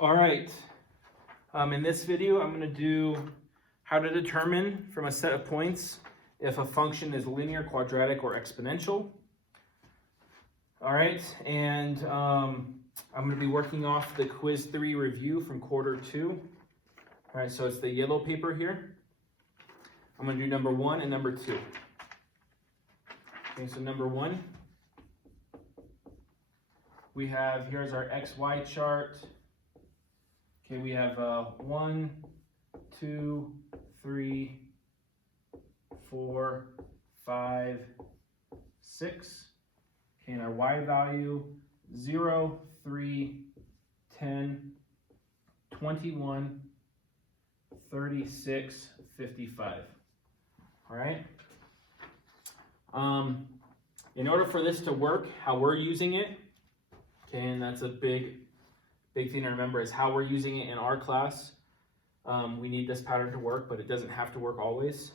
All right, in this video, I'm going to do how to determine from a set of points if a function is linear, quadratic, or exponential. All right, and I'm going to be working off the Quiz 3 review from quarter 2. All right, so it's the yellow paper here. I'm going to do number 1 and number 2. Okay, so number 1, we have, here's our XY chart. Okay, we have 1, 2, 3, 4, 5, 6. Okay, and our Y value 0, 3, 10, 21, 36, 55. All right. In order for this to work, how we're using it, okay, and that's a big thing to remember is how we're using it in our class. We need this pattern to work, but it doesn't have to work always.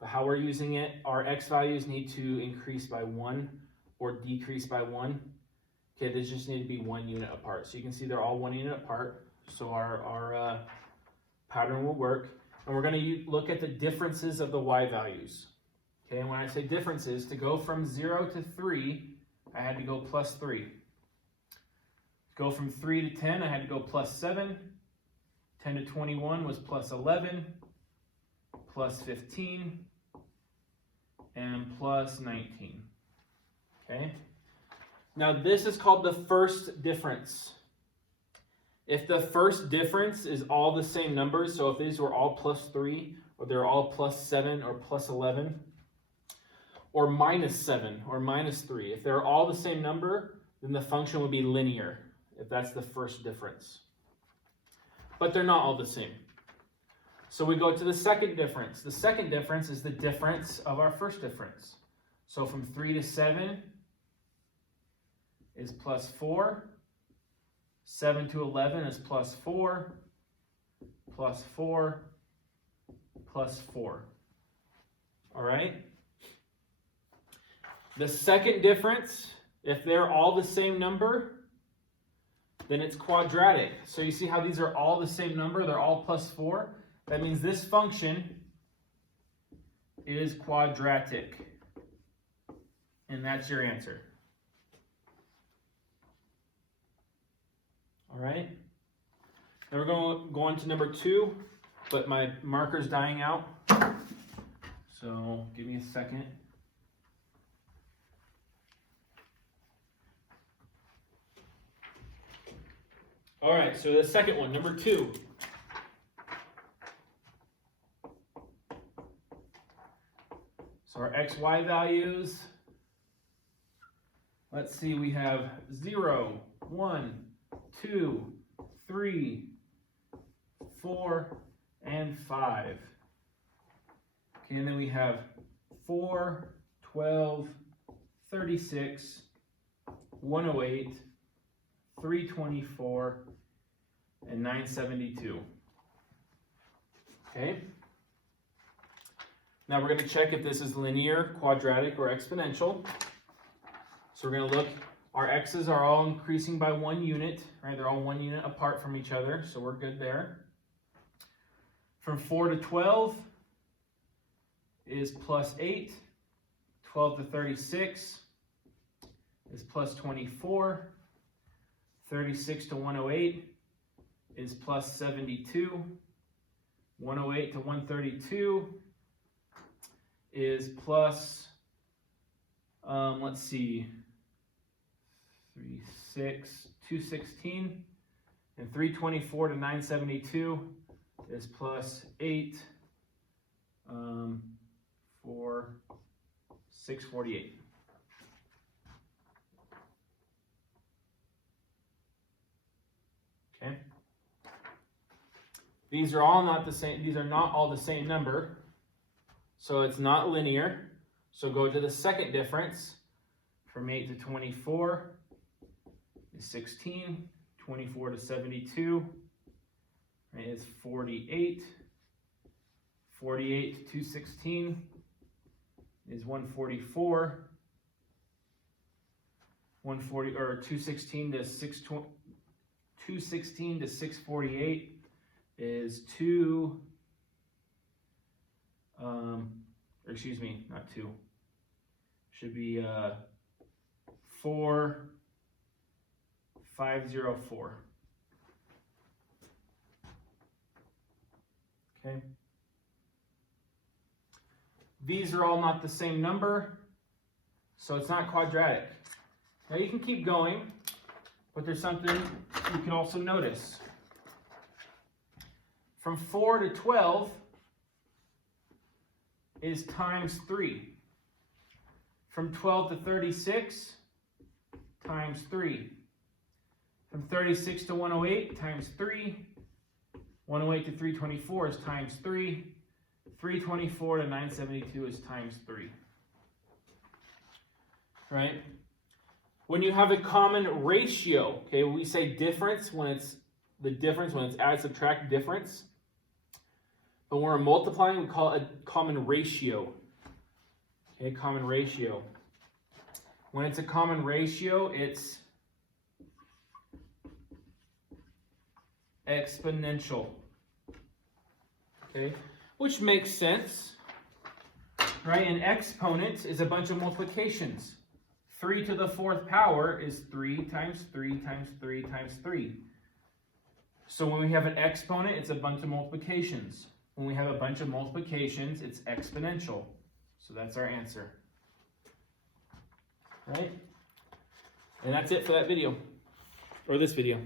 But how we're using it, our X values need to increase by 1 or decrease by 1. Okay, they just need to be 1 unit apart. So you can see they're all 1 unit apart. So our pattern will work. And we're going to look at the differences of the Y values. Okay, and when I say differences, to go from 0 to 3, I had to go plus 3. To go from 3 to 10, I had to go plus 7. 10 to 21 was plus 11, plus 15, and plus 19. Okay? Now this is called the first difference. If the first difference is all the same numbers, so if these were all plus 3, or they're all plus 7, or plus 11, or minus 7, or minus 3, if they're all the same number, then the function would be linear, if that's the first difference. But they're not all the same. So we go to the second difference. The second difference is the difference of our first difference. So from 3 to 7 is plus 4. 7 to 11 is plus 4, plus 4, plus 4. All right? The second difference, if they're all the same number, then it's quadratic. So you see how these are all the same number, they're all plus 4. That means this function is quadratic. And that's your answer. All right. Now we're going to go on to number 2, but my marker's dying out. So give me a second. All right, so the second one, number 2. So our XY values, let's see, we have 0, 1, 2, 3, 4, and 5. Okay, and then we have 4, 12, 36, 108, 324, and 972. Okay. Now we're going to check if this is linear, quadratic, or exponential. So we're going to look, our x's are all increasing by 1 unit, right? They're all 1 unit apart from each other, so we're good there. From 4 to 12 is plus 8. 12 to 36 is plus 24. 36 to 108 is plus 72. 108 to 132 is plus, let's see, 216. And 324 to 972 is plus 8, 648. Okay. These are all not the same. These are not all the same number. So it's not linear. So go to the second difference. From 8 to 24 is 16. 24 to 72 is 48. 48 to 216 is 144. 140 or 216 to 216 to 648 is 2, or excuse me, not 2. Should be 4,504. Okay. These are all not the same number, so it's not quadratic. Now you can keep going, but there's something you can also notice. From 4 to 12 is times 3. From 12 to 36, times 3. From 36 to 108, times 3. 108 to 324 is times 3. 324 to 972 is times 3. Right? When you have a common ratio, okay, we say difference when it's the difference, when it's add, subtract, difference. But when we're multiplying, we call it a common ratio. Okay, common ratio. When it's a common ratio, it's exponential. Okay, which makes sense, right? An exponent is a bunch of multiplications. 3 to the 4th power is 3 times 3 times 3 times 3. So when we have an exponent, it's a bunch of multiplications. When we have a bunch of multiplications, it's exponential. So that's our answer. Right? And that's it for that video, or this video.